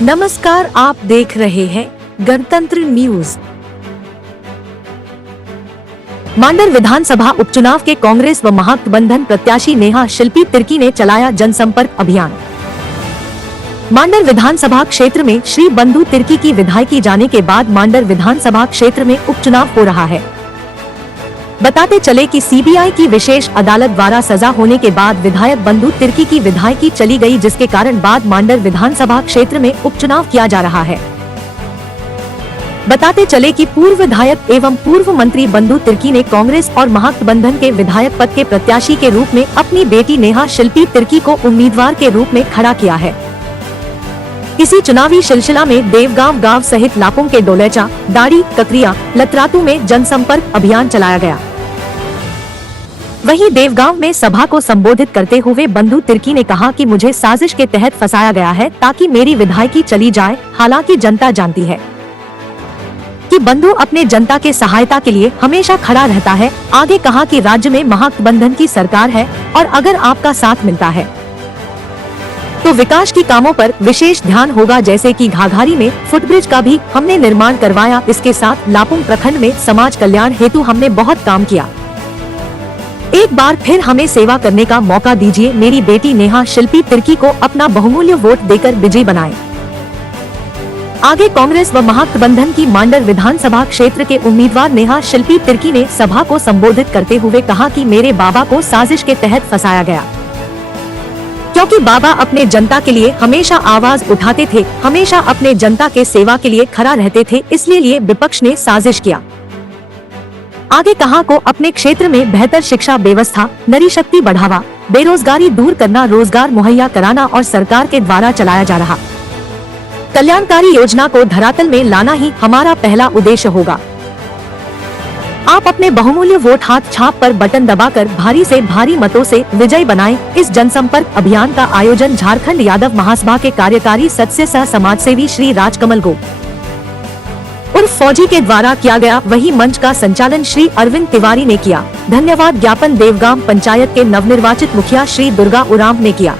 नमस्कार, आप देख रहे हैं गणतंत्र न्यूज। मांडर विधानसभा उपचुनाव के कांग्रेस व महागठबंधन प्रत्याशी नेहा शिल्पी तिर्की ने चलाया जनसंपर्क अभियान। मांडर विधानसभा क्षेत्र में श्री बंधु तिर्की की विधायकी जाने के बाद मांडर विधानसभा क्षेत्र में उपचुनाव हो रहा है। बताते चले कि सीबीआई की विशेष अदालत द्वारा सजा होने के बाद विधायक बंधु तिर्की की विधायकी चली गई, जिसके कारण बाद मांडर विधानसभा क्षेत्र में उपचुनाव किया जा रहा है। बताते चले कि पूर्व विधायक एवं पूर्व मंत्री बंधु तिर्की ने कांग्रेस और महागठबंधन के विधायक पद के प्रत्याशी के रूप में अपनी बेटी नेहा शिल्पी तिर्की को उम्मीदवार के रूप में खड़ा किया है। इसी चुनावी सिलसिला में देवगांव गांव सहित लापुंग के डोलेचा, दाड़ी, ककरिया, लतरातू में जनसंपर्क अभियान चलाया गया। वहीं देवगांव में सभा को संबोधित करते हुए बंधु तिर्की ने कहा कि मुझे साजिश के तहत फंसाया गया है ताकि मेरी विधायकी चली जाए। हालांकि जनता जानती है कि बंधु अपने जनता के सहायता के लिए हमेशा खड़ा रहता है। आगे कहा कि राज्य में महागठबंधन की सरकार है और अगर आपका साथ मिलता है तो विकास की कामों पर विशेष ध्यान होगा, जैसे कि घाघारी में फुटब्रिज का भी हमने निर्माण करवाया। इसके साथ लापुंग प्रखंड में समाज कल्याण हेतु हमने बहुत काम किया। एक बार फिर हमें सेवा करने का मौका दीजिए। मेरी बेटी नेहा शिल्पी तिर्की को अपना बहुमूल्य वोट देकर विजयी बनाएं। आगे कांग्रेस व महागठबंधन की मांडर विधानसभा क्षेत्र के उम्मीदवार नेहा शिल्पी तिर्की ने सभा को संबोधित करते हुए कहा कि मेरे बाबा को साजिश के तहत फंसाया गया, क्योंकि बाबा अपने जनता के लिए हमेशा आवाज उठाते थे, हमेशा अपने जनता के सेवा के लिए खड़ा रहते थे, इसलिए विपक्ष ने साजिश किया। आगे कहा को अपने क्षेत्र में बेहतर शिक्षा व्यवस्था, नारी शक्ति बढ़ावा, बेरोजगारी दूर करना, रोजगार मुहैया कराना और सरकार के द्वारा चलाया जा रहा कल्याणकारी योजना को धरातल में लाना ही हमारा पहला उद्देश्य होगा। आप अपने बहुमूल्य वोट हाथ छाप पर बटन दबाकर भारी से भारी मतों से विजय बनाएं। इस जनसंपर्क अभियान का आयोजन झारखंड यादव महासभा के कार्यकारी सदस्य सह समाज सेवी श्री राजकमल गो उर्फ फौजी के द्वारा किया गया। वही मंच का संचालन श्री अरविंद तिवारी ने किया। धन्यवाद ज्ञापन देवगांव पंचायत के नवनिर्वाचित मुखिया श्री दुर्गा उरांव ने किया।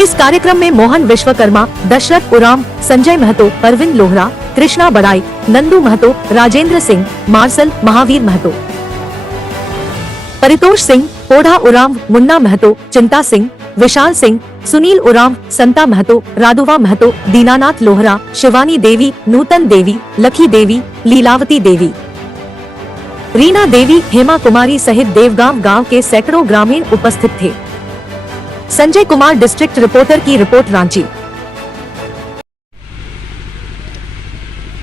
इस कार्यक्रम में मोहन विश्वकर्मा, दशरथ उरांव, संजय महतो, अरविंद लोहरा, कृष्णा बड़ाई, नंदू महतो, राजेंद्र सिंह, मार्शल महावीर महतो, परितोष सिंह, पोढ़ा उरांव, मुन्ना महतो, चिंता सिंह, विशाल सिंह, सुनील उरांव, संता महतो, राधुवा महतो, दीनानाथ लोहरा, शिवानी देवी, नूतन देवी, लखी देवी, लीलावती देवी, रीना देवी, हेमा कुमारी सहित देवगांव गांव के सैकड़ों ग्रामीण उपस्थित थे। संजय कुमार, डिस्ट्रिक्ट रिपोर्टर की रिपोर्ट, रांची।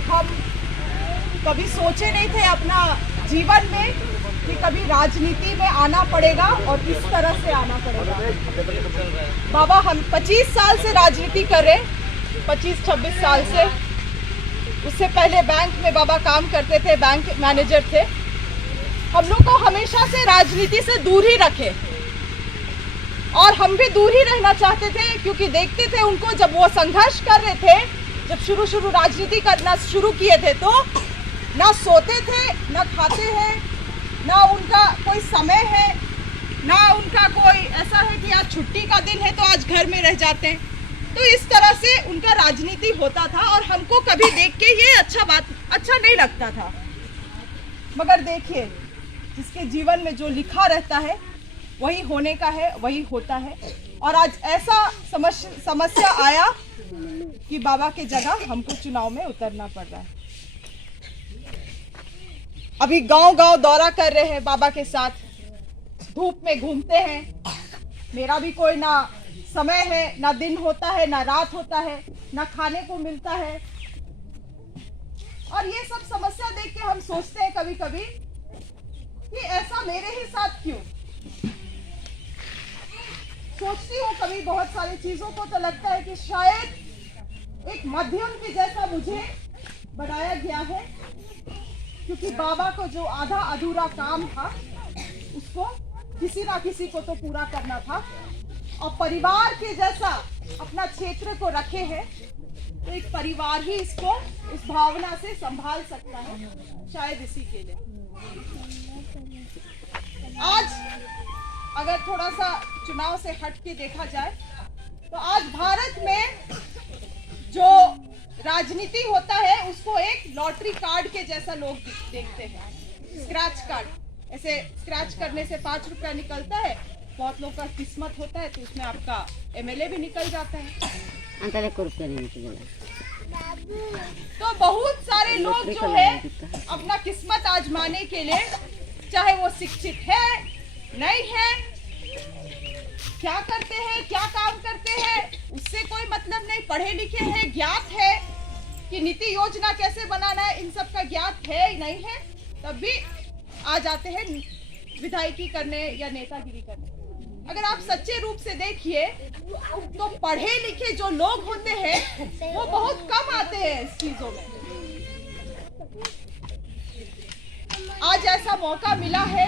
हम कभी सोचे नहीं थे अपना जीवन में कि कभी राजनीति में आना पड़ेगा और इस तरह से आना पड़ेगा। बाबा हम 25 साल से राजनीति कर रहे, 25-26 साल से। उससे पहले बैंक में बाबा काम करते थे, बैंक मैनेजर थे। हम लोग को हमेशा से राजनीति से दूर ही रखे और हम भी दूर ही रहना चाहते थे, क्योंकि देखते थे उनको जब वो संघर्ष कर रहे थे, जब शुरू राजनीति करना शुरू किए थे तो ना सोते थे, ना खाते हैं, ना उनका कोई समय है, ना उनका कोई ऐसा है कि आज छुट्टी का दिन है तो आज घर में रह जाते हैं। तो इस तरह से उनका राजनीति होता था और हमको कभी देख के ये अच्छा नहीं लगता था। मगर देखिए, जिसके जीवन में जो लिखा रहता है वही होने का है, वही होता है। और आज ऐसा समस्या आया कि बाबा के जगह हमको चुनाव में उतरना पड़ रहा है। अभी गांव-गांव दौरा कर रहे हैं बाबा के साथ, धूप में घूमते हैं। मेरा भी कोई ना समय है, ना दिन होता है, ना रात होता है, ना खाने को मिलता है। और ये सब समस्या देख के हम सोचते हैं कभी कभी कि ऐसा मेरे ही साथ क्यों। सोचती हूँ कभी बहुत सारी चीजों को, तो लगता है कि शायद एक मध्यम के जैसा मुझे बनाया गया है, क्योंकि बाबा को जो आधा अधूरा काम था उसको किसी ना किसी को तो पूरा करना था, और परिवार के जैसा अपना क्षेत्र को रखे हैं तो एक परिवार ही इसको इस भावना से संभाल सकता है। शायद इसी के लिए आज अगर थोड़ा सा चुनाव से हट के देखा जाए तो आज भारत में राजनीति होता है उसको एक लॉटरी कार्ड के जैसा लोग देखते हैं, स्क्रैच कार्ड। ऐसे स्क्रैच करने से 5 रुपया निकलता है, बहुत लोग का किस्मत होता है तो उसमें आपका MLA भी निकल जाता है। तो बहुत सारे लोग जो है अपना किस्मत आजमाने के लिए, चाहे वो शिक्षित है नहीं है, क्या करते हैं क्या काम करते हैं उससे कोई मतलब नहीं, पढ़े लिखे हैं, ज्ञात है कि नीति योजना कैसे बनाना है, इन सब का ज्ञात है नहीं है, तब भी आ जाते हैं विधायकी करने या नेतागिरी करने। अगर आप सच्चे रूप से देखिए तो पढ़े लिखे जो लोग होते हैं वो बहुत कम आते हैं इस चीजों में। आज ऐसा मौका मिला है,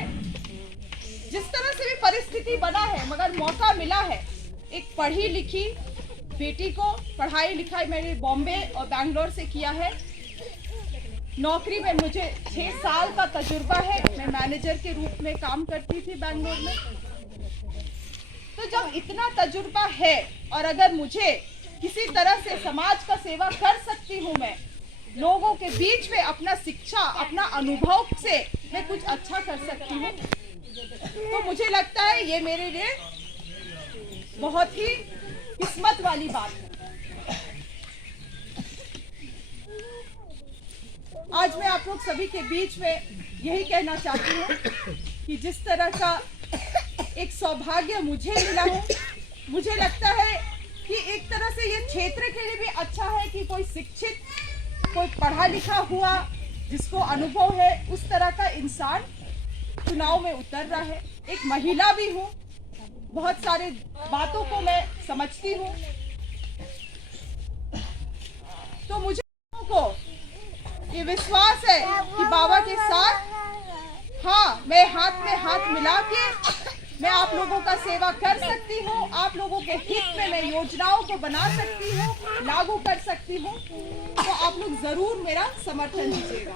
जिस तरह से भी परिस्थिति बना है, मगर मौका मिला है एक पढ़ी लिखी बेटी को। पढ़ाई लिखाई मैंने बॉम्बे और बैंगलोर से किया है। नौकरी में मुझे 6 साल का तजुर्बा है, मैं मैनेजर के रूप में काम करती थी बैंगलोर में। तो जब इतना तजुर्बा है और अगर मुझे किसी तरह से समाज का सेवा कर सकती हूँ, मैं लोगों के बीच में अपना शिक्षा, अपना अनुभव से मैं कुछ अच्छा कर सकती हूँ, तो मुझे लगता है ये मेरे लिए बहुत ही किस्मत वाली बात है। आज मैं आप लोग सभी के बीच में यही कहना चाहती हूँ कि जिस तरह का एक सौभाग्य मुझे मिला है, मुझे लगता है कि एक तरह से ये क्षेत्र के लिए भी अच्छा है कि कोई शिक्षित, कोई पढ़ा लिखा हुआ, जिसको अनुभव है, उस तरह का इंसान चुनाव में उतर रहा है। एक महिला भी हूँ, बहुत सारे बातों को मैं समझती हूँ, तो मुझे को ये विश्वास है कि बाबा के साथ, हाँ, मैं हाथ में हाथ मिला के मैं आप लोगों का सेवा कर सकती हूँ, आप लोगों के हित में मैं योजनाओं को बना सकती हूँ, लागू कर सकती हूँ, तो आप लोग जरूर मेरा समर्थन दीजिएगा।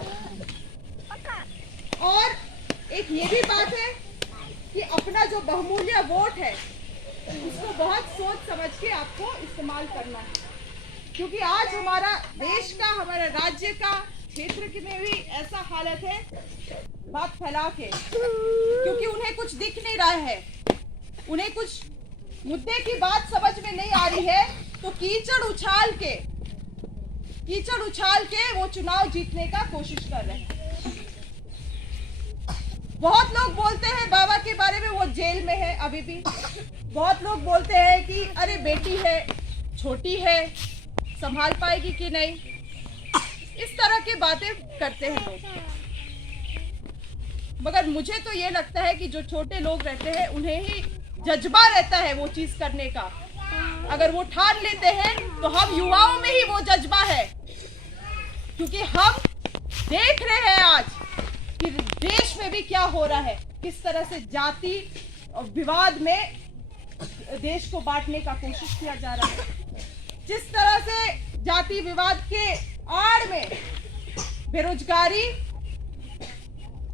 और एक ये भी बात है कि अपना जो बहुमूल्य वोट है उसको बहुत सोच समझ के आपको इस्तेमाल करना है, क्योंकि आज हमारा देश का, हमारा राज्य का, क्षेत्र की में भी ऐसा हालत है बात फैला के, क्योंकि उन्हें कुछ दिख नहीं रहा है, उन्हें कुछ मुद्दे की बात समझ में नहीं आ रही है, तो कीचड़ उछाल के वो चुनाव जीतने का कोशिश कर रहे हैं। बहुत लोग बोलते हैं बाबा के बारे में वो जेल में है अभी भी, बहुत लोग बोलते हैं कि अरे बेटी है, छोटी है, संभाल पाएगी कि नहीं, इस तरह की बातें करते हैं लोग। मगर मुझे तो ये लगता है कि जो छोटे लोग रहते हैं उन्हें ही जज्बा रहता है वो चीज करने का। अगर वो ठान लेते हैं तो हम युवाओं में ही वो जज्बा है, क्योंकि हम देख रहे हैं आज कि देश में भी क्या हो रहा है, किस तरह से जाति और विवाद में देश को बांटने का कोशिश किया जा रहा है, जिस तरह से जाति विवाद के आड़ में बेरोजगारी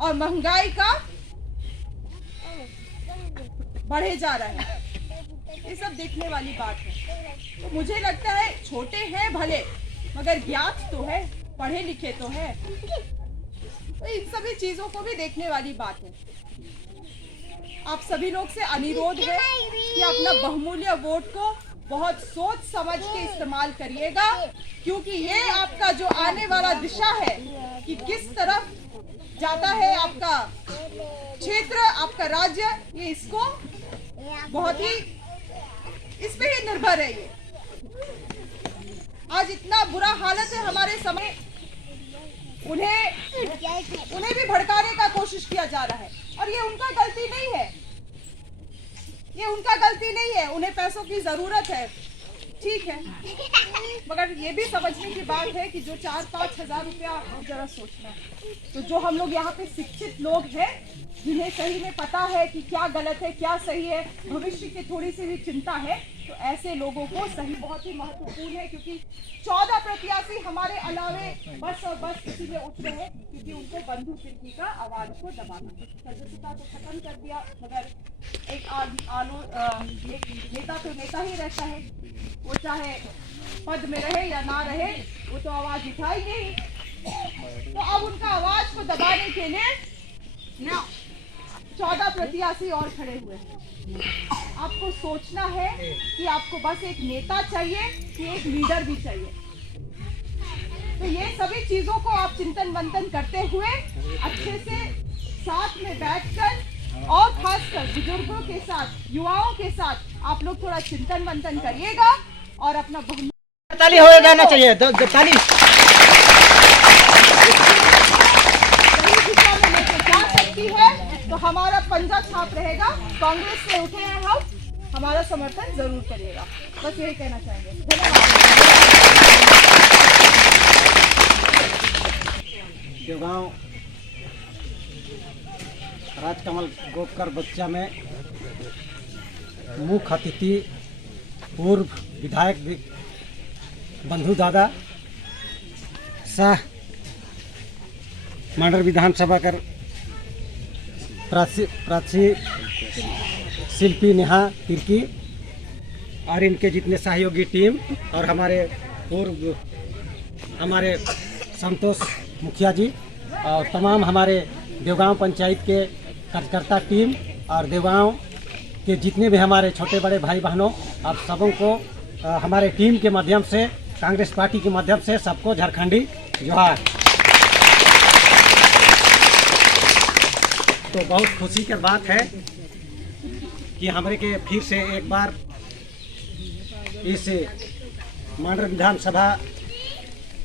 और महंगाई का बढ़े जा रहा है, ये सब देखने वाली बात है। तो मुझे लगता है छोटे हैं भले, मगर ज्ञात तो है, पढ़े लिखे तो है, तो इन सभी चीजों को भी देखने वाली बात है। आप सभी लोग से अनुरोध है कि अपना बहुमूल्य वोट को बहुत सोच समझ के इस्तेमाल करिएगा, क्योंकि ये आपका जो आने वाला दिशा है कि किस तरफ जाता है आपका क्षेत्र, आपका राज्य, ये इसको बहुत ही, इस पे ही निर्भर है। ये आज इतना बुरा हालत है हमारे समय, उन्हें भी भड़काने का कोशिश किया जा रहा है, और ये उनका गलती नहीं है, ये उनका गलती नहीं है, उन्हें पैसों की जरूरत है, ठीक है, मगर ये भी समझने की बात है कि जो 4-5 हजार रुपया, जरा सोचना है, तो जो हम लोग यहाँ पे शिक्षित लोग हैं, जिन्हें सही में पता है कि क्या गलत है क्या सही है, भविष्य की थोड़ी सी भी चिंता है, तो ऐसे लोगों को सही बहुत ही महत्वपूर्ण है, क्योंकि 14 प्रत्याशी हमारे अलावे बस और बस इसीलिए उतरे हैं क्योंकि उनको बंधु तिर्की का आवाज को दबाना है। सदस्यता तो खत्म कर दिया, मगर एक नेता तो नेता ही रहता है, वो चाहे पद में रहे या ना रहे, वो तो आवाज उठाएंगे ही। तो अब उनका आवाज को दबाने के लिए 14 प्रत्याशी और खड़े हुए हैं। आपको सोचना है कि आपको बस एक नेता चाहिए कि एक लीडर भी चाहिए। तो ये सभी चीजों को आप चिंतन मंथन करते हुए अच्छे से साथ में बैठकर और खासकर बुजुर्गों के साथ, युवाओं के साथ आप लोग थोड़ा चिंतन मंथन करिएगा और अपना बहुमत ताली हो जाना चाहिए। ताली सही दिशा में लेके जा सकती है तो हमारा पंजा छाप रहेगा। कांग्रेस से उठे हैं हम, हमारा समर्थन जरूर करिएगा। बस यही कहना चाहेंगे। धन्यवाद। देवगांव राजकमल गोपकर बच्चा में मुख्य अतिथि पूर्व विधायक बंधु दादा शाह मंडल विधानसभा कर प्राची शिल्पी नेहा तिर्की और इनके जितने सहयोगी टीम और हमारे संतोष मुखिया जी और तमाम हमारे देवगांव पंचायत के कार्यकर्ता टीम और देवगांव के जितने भी हमारे छोटे बड़े भाई बहनों, आप सबों को हमारे टीम के माध्यम से, कांग्रेस पार्टी के माध्यम से सबको झारखंडी जोहार। तो बहुत खुशी की बात है कि हमारे के फिर से एक बार इस मंडल विधानसभा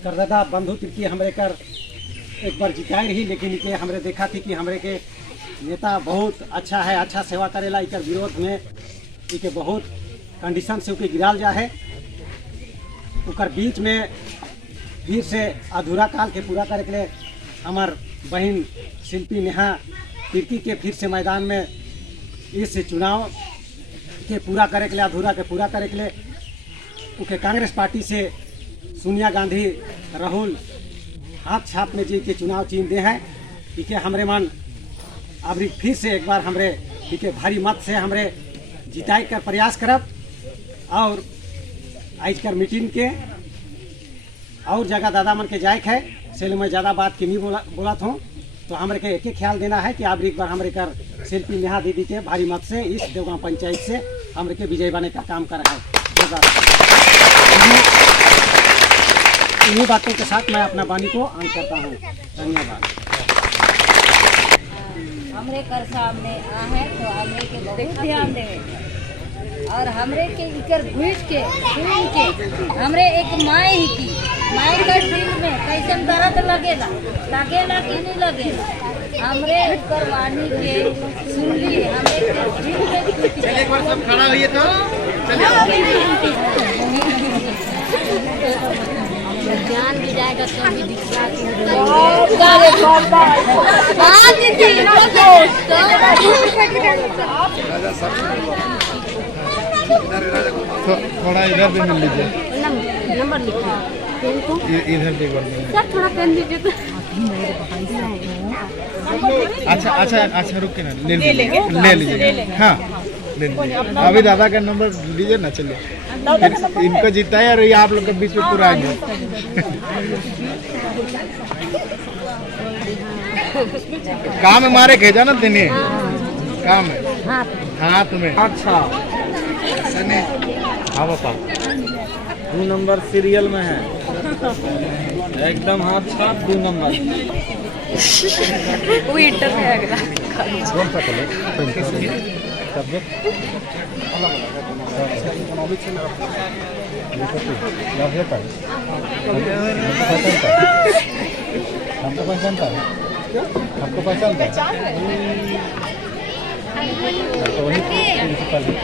करदादा बंधु तिर्की हमारे कर एक बार जिताए रही, लेकिन इके हमरे देखा थी कि हमारे के नेता बहुत अच्छा है, अच्छा सेवा करेला। इकर विरोध में इके बहुत कंडीशन से उके गिराल जा है। उकर बीच में फिर से अधूरा काल के पूरा करे के लिए हमार बहन शिल्पी नेहा तिर्की के फिर से मैदान में इस चुनाव के पूरा करे के लिए, अधूरा के पूरा करे के लिए उके कांग्रेस पार्टी से सोनिया गांधी राहुल हाथ छापने जी के चुनाव चिन्ह दे हैं। इके हमरे मन अब फिर से एक बार हमरे इके भारी मत से हमरे जिताई कर प्रयास करब और आज कर मीटिंग के और जगह दादा मन के जायक है, इसलिए मैं ज़्यादा बात की नहीं बोला था। तो हमारे के एक ख्याल देना है कि अब एक बार हमारे कर शिल्पी नेहा दीदी के भारी मत से इस देवगांव पंचायत से हमारे के विजय बने का काम कर रहा है। इन्हीं बातों के साथ मैं अपना वाणी को अंत करता हूँ। धन्यवाद। हमरे कर सामने आ है तो हमरे के बहुत ध्यान देवे और हमरे के इकर घुस के सुन के हमरे एक माए ही की माए का दिल में कैसन दर्द लगेला कि नहीं लगेला, हमरे ऊपर वाणी के सुन ली हमरे के दिल में चले एक बार सब खड़ा होइए तो जान भी जाएगा तो भी दिखला थोड़ा इधर भी मिल लीजिए, नंबर लिखिए इधर भी सर, थोड़ा पेन दीजिए तो। अच्छा रुक के ना ले लीजिए। हाँ ले लीजिए। अभी दादा का नंबर लीजिए ना, चलिए फिर इनको जीता है और ये आप लोग के बीच में पूरा आएंगे। काम में मारे भेजा ना दिन काम में हाथ में। अच्छा हाँ पापा 2 नंबर सीरियल में है, एकदम हाथ छाप 2 नंबर। वो इंटर में अगला कौन सा कलर सब्जेक्ट हमको पहचानता है, हमको पहचानता है तो वही प्रिंसिपल है।